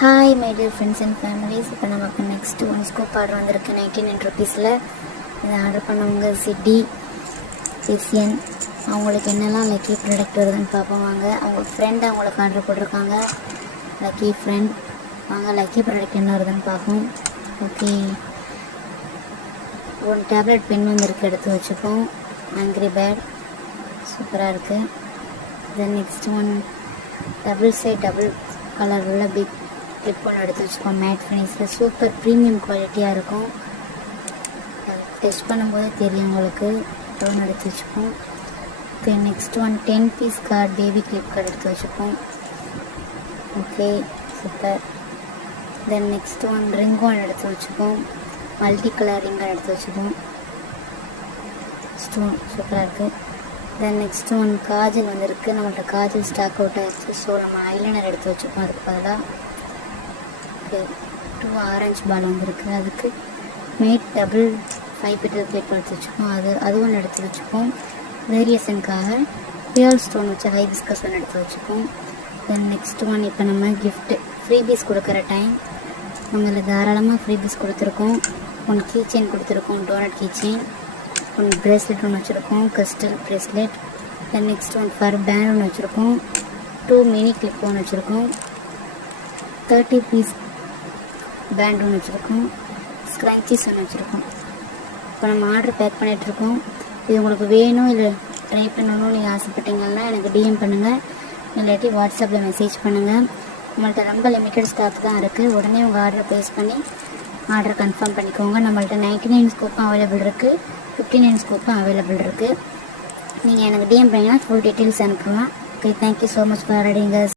Hi my dear friends and families. இப்போ நமக்கு next one scoop order வந்திருக்கு 99 ருபீஸில். இதை ஆர்டர் பண்ணவங்க சிட்டி ஏசியன். அவங்களுக்கு என்னெல்லாம் லக்கி ப்ராடக்ட் வருதுன்னு பார்ப்போம் வாங்க. அவங்க ஃப்ரெண்ட் அவங்களுக்கு ஆர்டர் போட்டிருக்காங்க, லக்கி ஃப்ரெண்ட். வாங்க லக்கி ப்ராடக்ட் என்ன வருதுன்னு பார்ப்போம். ஓகே, ஒன் டேப்லெட் பென் வந்துருக்கு, எடுத்து வச்சுப்போம். ஆங்க்ரி பேட் சூப்பராக இருக்குது. Then next one double side double colour உள்ள பிக் கிளிப் ஒன்று எடுத்து வச்சுப்போம். மேட் ஃபினிஷில் சூப்பர் ப்ரீமியம் குவாலிட்டியாக இருக்கும். டெஸ்ட் பண்ணும்போதே தெரியும் உங்களுக்கு. ஒன்று எடுத்து வச்சுப்போம். Okay, next one 10 piece card baby clip card எடுத்து வச்சுப்போம். Okay super. Then next one ring ஒன்று எடுத்து வச்சுப்போம். மல்டி கலர் ரிங் எடுத்து வச்சுப்போம். ஸ்டோன் சூப்பராக இருக்குது. தென் நெக்ஸ்ட் ஒன் காஜல் வந்துருக்கு. நம்மள்ட்ட காஜல் ஸ்டாக் அவுட் ஆகிடுச்சு. ஸோ நம்ம ஐலைனர் எடுத்து வச்சுப்போம் அதுக்கு பதிலாக. ஓகே, 2 ஆரஞ்சு பால் வந்துருக்கு. அதுக்கு மேட் டபுள் 5 பெட்டல் பிளேட் எடுத்து வச்சுப்போம். அது ஒன்று எடுத்து வச்சுப்போம். வேரியேஷனுக்காக பியர் ஸ்டோன் வச்ச ஹைபிஸ்கஸ் ஒன்று எடுத்து வச்சுப்போம். தென் நெக்ஸ்ட் ஒன் இப்போ நம்ம கிஃப்ட்டு ஃப்ரீபீஸ் கொடுக்குற டைம். நம்மள தாராளமாக ஃப்ரீபீஸ் கொடுத்துருக்கோம். ஒன் கீ செயின் கொடுத்துருக்கோம், donut key chain. One bracelet ஒன்று வச்சுருக்கோம், crystal bracelet. Then next one fur band ஒன்று வச்சுருக்கோம். 2 மினி கிளிப் ஒன்று வச்சுருக்கோம். 30 பீஸ் பேண்ட் ஒன்று வச்சுருக்கோம். ஸ்க்ரன்ச்சீஸ் ஒன்று வச்சுருக்கோம். இப்போ நம்ம ஆர்டர் பேக் பண்ணிகிட்ருக்கோம். இது உங்களுக்கு வேணும் இல்லை ட்ரை பண்ணணும்னு நீங்கள் ஆசைப்பட்டீங்கன்னா எனக்கு டிஎம் பண்ணுங்கள், இல்லாட்டி வாட்ஸ்அப்பில் மெசேஜ் பண்ணுங்கள். நம்மள்ட்ட ரொம்ப லிமிட்டட் ஸ்டாக் தான் இருக்குது. உடனே உங்கள் ஆர்டரை ப்ளேஸ் பண்ணி ஆர்டர் கன்ஃபார்ம் பண்ணிக்கோங்க. நம்மள்ட்ட 99 ஸ்கோப்பும் அவைலபிள் இருக்குது, 59 ஸ்கோப்பும் அவைலபிள் இருக்குது. நீங்கள் எனக்கு டிஎம் பண்ணிங்கன்னா ஃபுல் டீட்டெயில்ஸ் அனுப்பலாம். Okay, thank you so much for ordering.